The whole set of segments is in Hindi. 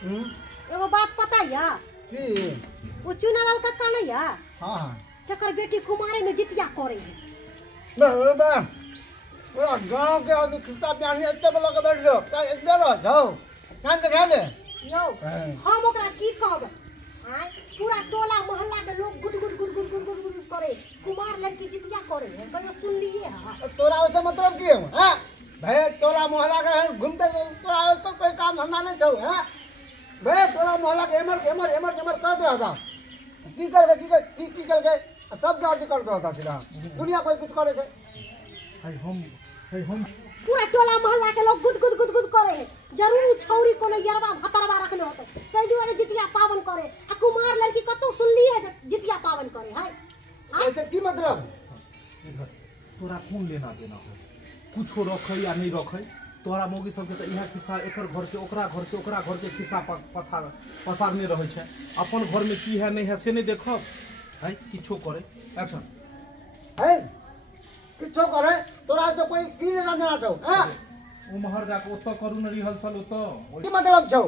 एगो बात पता है की वो चुनालाल कक्का नहीं है। हां जकर बेटी कुमारे में जितिया करे है। बे पूरा गांव के आदमी किस्सा बयान एते बोल के बैठ जाओ का एक बेर जाओ कान दिखा दे यो हम ओकरा की कहब हां पूरा टोला मोहल्ला के लोग गुद गुद गुद गुद गुद गुद करे कुमार लड़की जितिया करे है कहियो सुन लिए हां तोरा से मतलब की है हां भाई टोला मोहल्ला के घूमते तोरा तो कोई काम धंधा नहीं छौ हां भाई टोला मोहल्ला के एमर करत रहता की करके सब जाति करत रहता सीधा दुनिया कोई कुछ करे थे हम पूरा टोला मोहल्ला के लोग गुद गुद गुद गुद करे है जरूर छौरी कोनो यरवा भतरवा रखले होते तै दुआरे जितिया पावन करे आ कुमार लड़की कतो सुन ली है जितिया पावन करे है ऐसे की मतलब तोरा कौन लेना देना हो कुछो रखे या नहीं रखे तोरा मौगी सबके त इहा खिस्सा एकर घर के ओकरा घर के खिस्सा पसारने रहे छै अपन घर में की है नहीं है से नहीं देखब है किछो करे एक्शन है किछो करे तोरा तो कोई की लेना देना छौ हां उमहर जाके ओतो करू न रिहर्सल ओतो की मतलब छौ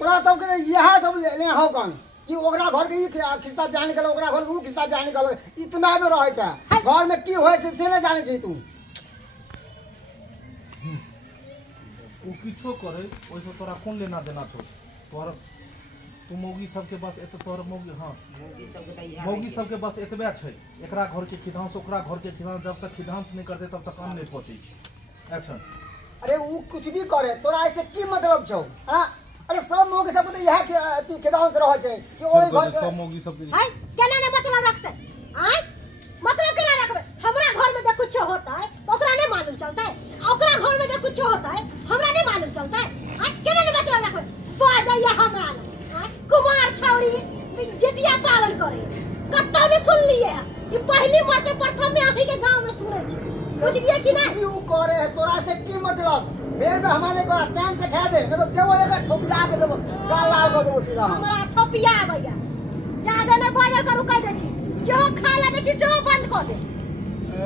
तोरा तो के यहा सब ले हो कौन कि ओकरा घर के खिस्सा बयान निकल ओकरा घर उ खिस्सा बयान निकल इतना में रहे छै घर में की होय से नहीं जाने छी तू वो किछो करे ओइसे तोरा कौन लेना देना छौ तोर तू मौगी सबके बस एत तोर मौगी हां मौगी सबके बस एतबे छै एकरा घर के खिदांस ओकरा घर के खिदांस जब तक खिदांस नहीं करते तब तक काम नहीं पहुंचे छै एक्शन अरे वो कुछ भी करे तोरा ऐसे की मतलब छौ हां अरे सब मौगी सब तो यहा की खिदांस रह छै कि ओई घर के सब मौगी सब हाय केना ने मतलब रखते हां मतलब केना रखबे हमरा घर में जे कुछ होता है ओकरा नहीं मालूम चलता है ओकरा घर में जे कुछ होता है हमरा नहीं मालूम चलता है हां केना ने मतलब रखबे बाजैया हमरा हां कुमार छौरी जितिया पालन करे कत्तो ने सुन लिए कि पहली मरते प्रथम में आके के गांव में सुने छी कुछ दिया कि नहीं वो करे तोरा से की मतलब मेरे में हमारे को चैन से खा दे मैं तो देवो एक ठोकिया के देवो गाल लाल कर देवो सीधा हमरा थोपिया भैया ज्यादा ने बाजल करू कह दे छी जो खा ले छी से बंद कर दे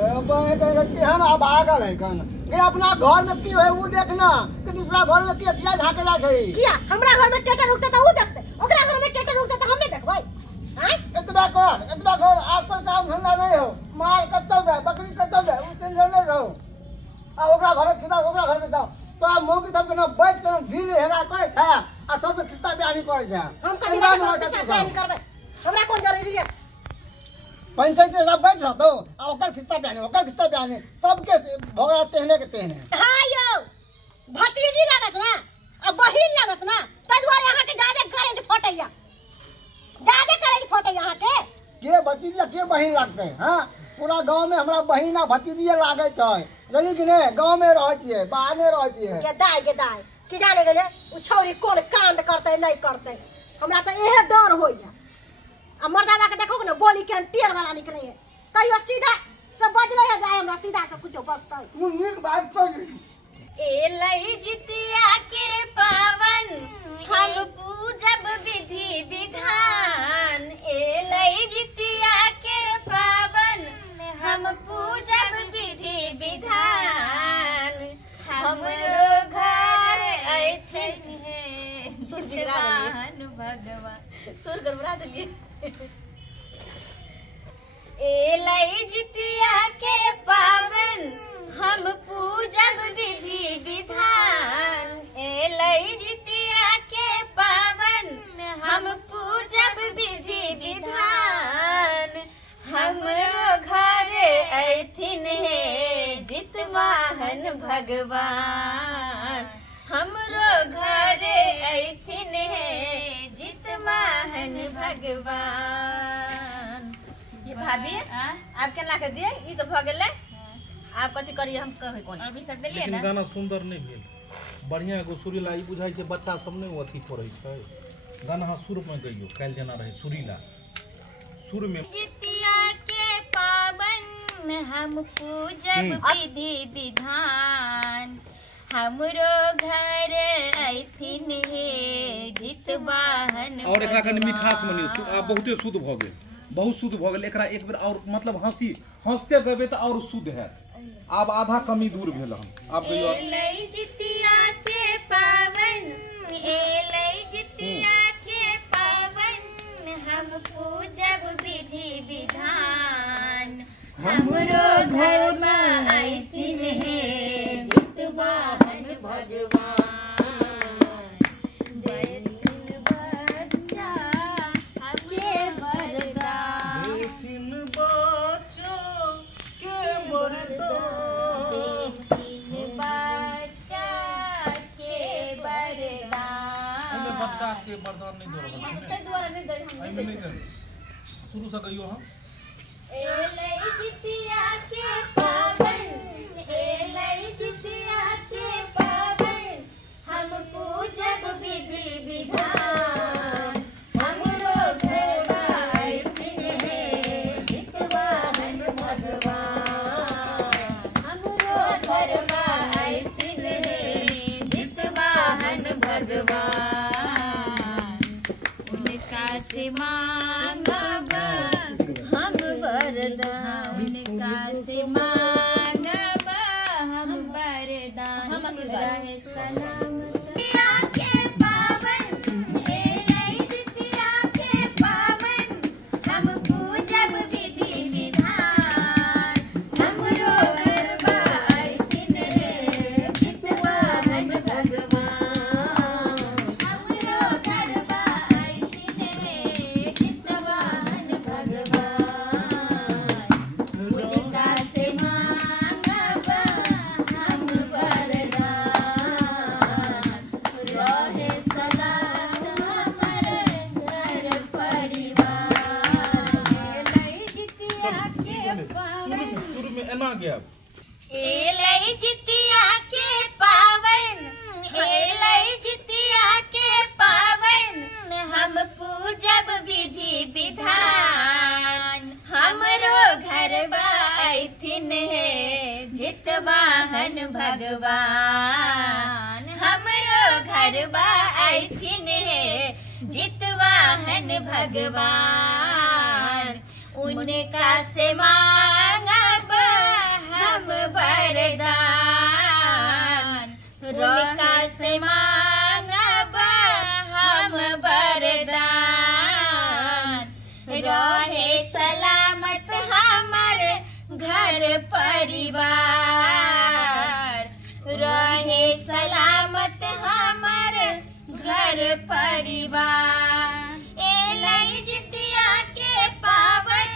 ए भाई तो हम अब आगल है कन ये अपना घर में की है वो देखना कि दूसरा घर में की किया झाके जा छै किया हमरा घर में टेटर रुकता था वो देखते ओकरा घर में टेटर रुकता था हम नहीं देखबै हां इतना कर आप कोई काम धंधा नहीं हो मार कत्तो जाए बकरी कत्तो जाए वो टेंशन नहीं रहो आ ओकरा घर खिदा ओकरा घर में जाओ तो आप मौकी सब के ना बैठ के धीरे हेरा करे था आ सब के किस्सा बयानी करे जा हम कहीं करबै हमरा कोन जरूरी है पंचायत से सब बैठ रहो तो आ ओकर किस्सा बयानी सबके भोगड़ा तेहने के तेहने हां यो भतीजी लागत ना अब बहिन लागत ना तै दुआरे यहां के ज्यादा करेंट फटैया ज्यादा करेंट फटैया यहां के भतीजा के बहिन लागते हां पूरा गांव में हमरा बहिन आ भतीजिया लागे छै जानी कि नहीं गांव में रह छिए बाहर नहीं रह छिए गेदाय कि जाने गेले उ छौरी कोन कांड करते नहीं करते हमरा तो एहे डर होइया आ मर्दावा के देखो ना बोली के टेर वाला निकले है कहियो सीधा सब बजले है जाए हमरा सीधा से कुछो बसतै तू नीक बात कर ए लई जितिया के पावन हम पूजब विधि विधान ए लई जितिया के पावन हम पूजब विधि विधान हमरो घर ऐथिन है सुरबिरान भगवान सुर गरबरा दिए ए लई जितिया के पावन हम पूजब विधि विधान ए लई जितिया के पावन हम पूजब विधि विधान हमरो घर ऐथिन है जितवाहन भगवान हमरो घर ऐथिन है जितवाहन भगवान ये भाभी आप केना के दिए ई तो भ गेलै आप कथि करिए हम कहे कोन अभी सब देलिए ना गाना सुंदर नहीं भेल बढ़िया एगो सुरीला ई बुझाई छै बच्चा सब नहीं अथी पढ़ै छै गाना हां सुर में गइयो काल जना रहे सुरीला सुर में जितिया के पावन हम पूजब विधि विधान हमरो घर ऐथिन हे जितवाहन और एकरा कनी मिठास मनी बहुते शुद्ध भ गेल बहुत शुद्ध भ गेल एकरा एक बेर और मतलब हंसते गबे त और शुद्ध है अब आधा कमी दूर भेल हम आप जितिया के पावन ए लई जितिया हमरो घर में आइथिन हे जितवाहन भगवान देथिन बच्चा के वरदान देथिन बच्चा के वरदान देथिन बच्चा के वरदान एमे बच्चा के वरदान नहीं दे रहल छै ताहि दुआरे नहीं दे हम एमे नहीं दे शुरू से कहियो हम एलै जितिया के पावन एलै जितिया के पावन हम पूजब विधि विधान हमरो घरवा आइथिन हे जितवाहन भगवान हमरो घरवा आइथिन हे जितवाहन भगवान उनका से मांगब हम वरदान उनका से मांगब हम वरदान रहे सलामत जितिया के पावन एलै जितिया के पावन हम पूजब विधि विधान हमरो घरवा आइथिन हे जितवाहन भगवान हमरो घरवा आइथिन हे जितवाहन भगवान उनका से मांगब हम वरदान रहे सलामत हमर घर परिवार एलै जितिया के पावन शुरू में एना गया एलै जितिया के पावन एलै जितिया के पावन हम पूजब विधि विधान हमरो घरवा आइथिन हे जितवाहन भगवान हमरो घरवा आइथिन हे जितवाहन भगवान उनका से मांगब हम वरदान उनका से मांगब हम वरदान रहे सलामत हमर घर परिवार रहे सलामत हमर घर परिवार एलै जितिया के पावन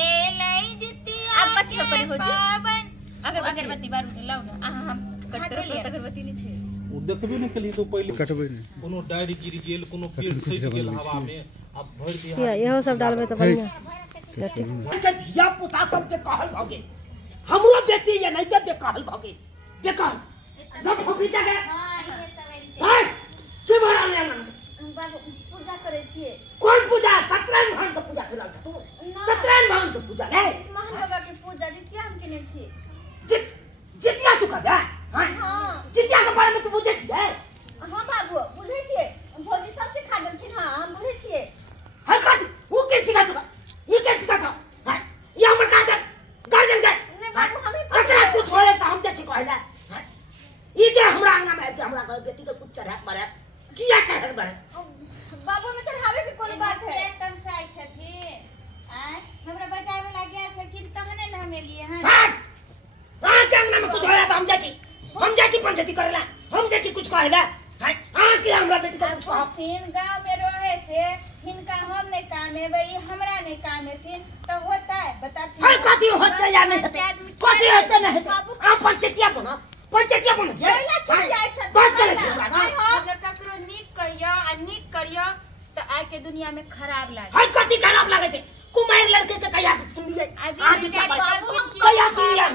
एलै जितिया के पावन अगरबत्ती बारू लाउ ना अहाँ हम अगरबत्ती नहीं छै वो देखबे नहीं कली तो पहले कटबै नहीं कोनो डाइर गिर गेल कोनो पेड़ सट गेल हवा में अब भर दिया इहो सब डालबै तऽ बढ़िया के धिया पुता सब के कहल भगे हमरो बेटी ये नहीं के कहल भगे बेकार न खोपी जगह हां ये सब हां के बड़ा ले बाबू पूजा करे छिए कौन पूजा सत्यनारायण भगवान के पूजा करल छ तू सत्यनारायण भगवान के पूजा रे महान बाबा के पूजा जितिया हम केने छिए जितिया तू कर हां हां जितिया के बारे में तू बुझे छी हां बाबू बुझे छिए भौजी सब सिखा देलखिन हां हम बुझे छिए हर का वो के सिखा तू ये के सिखा का हां ये हमर गार्जियन के नहीं बाबू हमें अकरा कुछ होले त हम जे छी कहला ई जे हमरा अंगना में आबि हमरा बेटी के कुछ चढ़ा मारे किया चढ़ा मारे बाबू में चढ़ावे के कोन बात है एकदम से आई छथि आय हमरा बजावे लागिया छथि तहने न हम लिए हैं हां के अंगना में कुछ होया त हम जे छी पंचायती करेला हम जे छी कुछ कहला हां कि हमरा बेटी का कुछ कह फिन गांव में रहे से हिनका हम नहीं काम है भाई हमरा नहीं काम है फिर तो होता है बता हर कथी होते या नहीं होते कथी होते नहीं होते आप पंचायतिया बनो बात चले छी हमरा ना अगर ककरो नीक करियो आ नीक करियो तो आइ के दुनिया में खराब लागे हर कथी खराब लागे छै कुमार लड़के के कहिया से सुन लिए आज के बाबू हम कहिया सुन लिया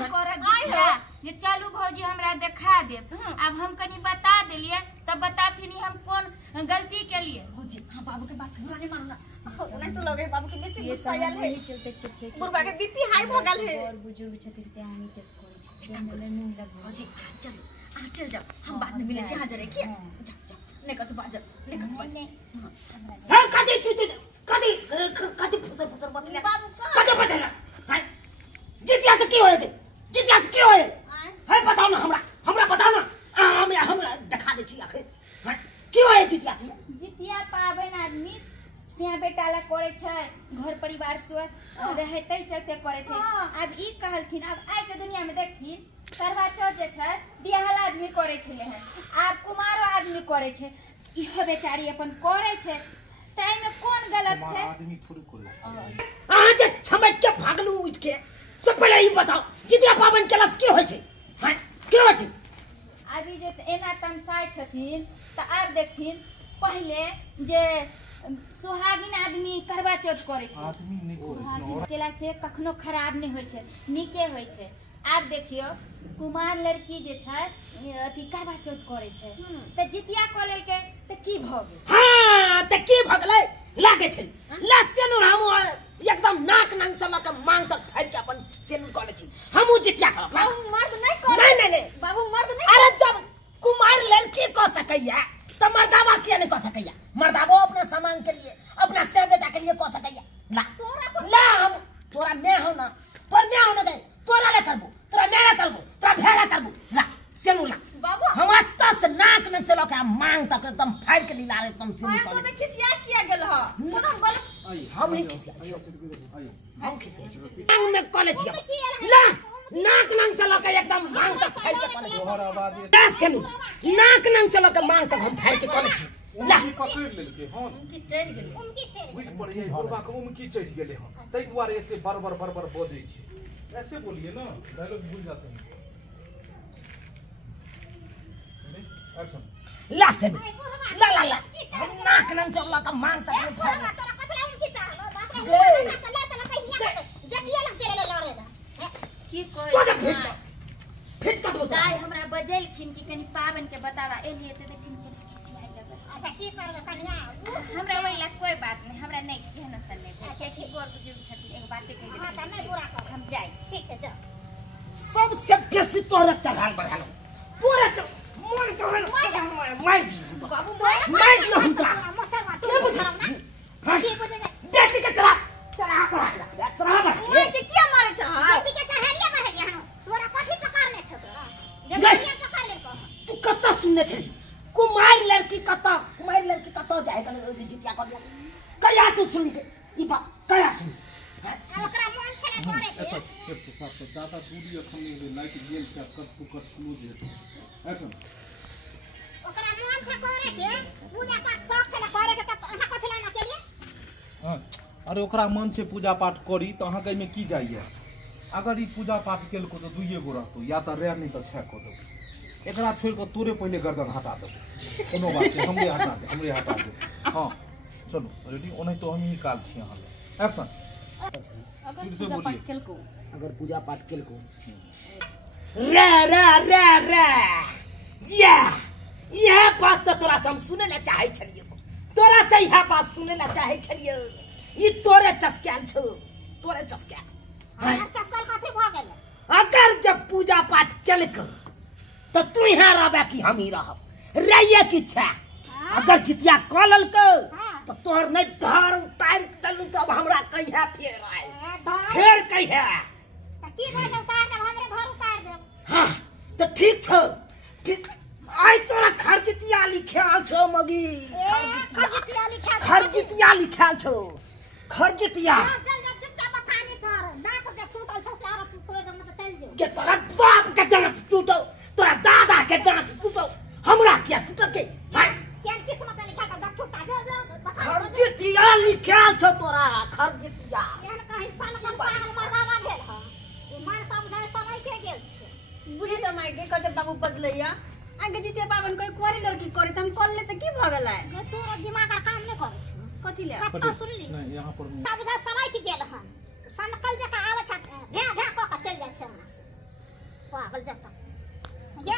जे चलू भौजी हमरा देखा देब अब हम कनी बता देलिए तब बताथिनी हम कौन गलती के लिए भौजी हां बाबू के बात हमरा नहीं मानना नहीं तो लगे बाबू के बेसी गुस्सा आयल है चलते चुप बुढ़बा के बीपी हाई भ गेल है और बुजुर्ग छथिन ते आनी चेक करे छै देले नींद लग भौजी चलो चल जाओ हम बाद में मिले छी हां जरे के जा नहीं कत बाजब नहीं कत बाजब हर कथी फुसर बतले कथी बतला हां जितिया से की होय है बताओ ना हमरा बताओ ना हम देखा दे छी आखिर हां की होय जितिया से जितिया पावन आदमी सिया बेटा ला करे छै घर परिवार स्वस्थ रहे तै चलते करे छै। अब ई कहलखिन अब आइ के दुनिया में देखथिन करवा चौथ जे छै बियाहल आदमी करे छले हैं, आब कुमारो आदमी करे छै, इहो बेचारी अपन करे छै, तै में कोन गलत छै? आदमी थोड़ी करे आज छमक के भागलू उठ के सब पहले ही बताओ जितिया पावन केलस की होय छै? हां की होय छै? अभी जे एना तमसाय छथिन त आब देखथिन पहले जे सुहागिन आदमी करवा चौथ करे छै, आदमी नहीं करे सुहागिन केला से कखनो खराब नहीं होय छै, नीके होय छै। आब देखियो कुमार लड़की जे छै अथी करवा चौथ करे छै त जितिया क लेल के त की भ गेल? हां त की भगलै लागे छै लसेनु हम एकदम नाक नंग से लक मांग तक फाड़ के अपन सेनु करे छी हमहु जितिया करब। बाबू मर्द नहीं करे। नहीं बाबू मर्द नहीं। अरे जब कुमार लड़की क सकैया त मर्दावा किया नहीं क सकैया? मर्दावा अपने सामान के लिए अपना से बेटा के लिए क सकैया। ला ला हम तोरा ने हो ना तोर ने हो ना दे तोरा ले करबो तोरा ने ना करबो तोरा भेला करबो। ला सेनु ला बाबू हम तस नाक नंग से लक मांग तक एकदम फाड़ के लीला एकदम सेनु मैं तो करे। खिसिया किया गेल ह कोनो गलत हम ही खिसिया हम खिसिया मांग में कॉलेज ला नाक नंग से लक एकदम मांग तक फाड़ के कॉलेज तोहर आवाज ला सेनु नाक नंग से लक मांग तक हम फाड़ के कॉलेज ला पकड़ लेलके हां की चढ़ गेल। बुझ पड़िए बुढ़बा के मुंह में की चढ़ गेले हां तै दुआरे एते बरबर बोलै छै। ऐसे बोलिए ना डायलॉग भूल जाते हैं। एक्शन ला सेनु ला ला ला नाक नंग से लक मांग तक हम फाड़ के तोरा कतला उनकी चाल हमरा से ले तला कहिया बेटिया लग चले लड़े ला की तो कहै जब छै? फिट कर दो दाई हमरा बजेलखिन कि कनी पावन के बतावा एलिए त देखिन के खिसिया लगल। अच्छा की करबे कन्या हमरा ओइला कोई बात नहीं, हमरा नहीं कहना सन्ने के की गोर बुजुर्ग छथिन एक बाते कहि हां दे त नहीं बुरा कर हम जाई छी। ठीक है जा सबसे बेसी तोरा चढ़ाल बढ़ालो तोरा मन करे मार दी बाबू मार दी हम तोरा मच्छर मार क्या बुझ हां की बुझे बेटी के चढ़ा चढ़ा बढ़ा चढ़ा बढ़ा मैं के किया मारे छ? बेटी के चढ़ेलिया बहलिया हनो तोरा कथि पकड़ने छ तोरा बेटिया पकड़ ले को तू कत्ता सुनने थे कुमार लड़की कत्ता जाए कने जितिया कर कया तू सुन के ई बात कया सुन ओकरा मन छले करे के ज्यादा दूरी अखन लाइट गेल छै कट टू कट क्लोज हेतै। एक्शन ओकरा मन छ करे के पूजा पाठ शौक छले करे के त अहाँ कथि ला ना केलिए? हां अरे ओकरा मन से पूजा पाठ करी त अहाँ के में की जाइए? अगर ई पूजा पाठ केलको त दुइये गो रहतो या त रे नहीं त छे को दो एकरा छोड़ के तोरे पहले गर्दन हटा दो कोनो बात नहीं हमरे हटा दे हां चलो रेडी ओने तो हम ही काल छी अहाँ एक्शन अगर फिर से पूजा बोलिए। पाठ केलको अगर पूजा पाठ केलको रे रे रे रे या यह बात तो तोरा से हम सुने ला चाहे छलिए तोरा से यह बात सुने ला चाहे छलिए ई तोरे चस्क्याल छो तोरे चस्क्याल हमर चस्कल कथि भ गेल? अगर जब पूजा पाठ केलको तो तू यहाँ रहबे कि हम ही रहब रहिए की इच्छा अगर जितिया क ललको तो तोहर नहीं धर उतार दलू तब हमरा कहिया फेर आए फेर कहिया त की कहल उतार देब हमरे घर उतार देब। हाँ तो ठीक छो ठीक आई तोरा खरजितिया लिखाल छो मगी खरजितिया लिखा खरजितिया लिखाल छो खरजितिया चल जा चुपचाप बथानी पर दांत के छूटल छ सारा तोरे दम से चल जो के तोरा बाप के दांत टूटो तोरा दादा के दांत टूटो हमरा क्या टूटल के हाँ केन किस्मत लिखा का दांत छूटा जो खरजितिया लिखाल छो तोरा खरजितिया एहन कहि साल का पागल मरदावा भेल ह ई मन समझाय समय के गेल छ बुझी त माय के कते बाबू बजलैया आगे जितिया पावन कोई करे लड़की करे त हम कर ले त की भ गेलै? तोरा दिमाग काम नहीं करे छ कथि ले कत्ता सुनली नहीं यहाँ पर तब से समय के गेल हन सनकल जका आवे छ भे भे क के चल जाय छ हमरा से पागल जका जे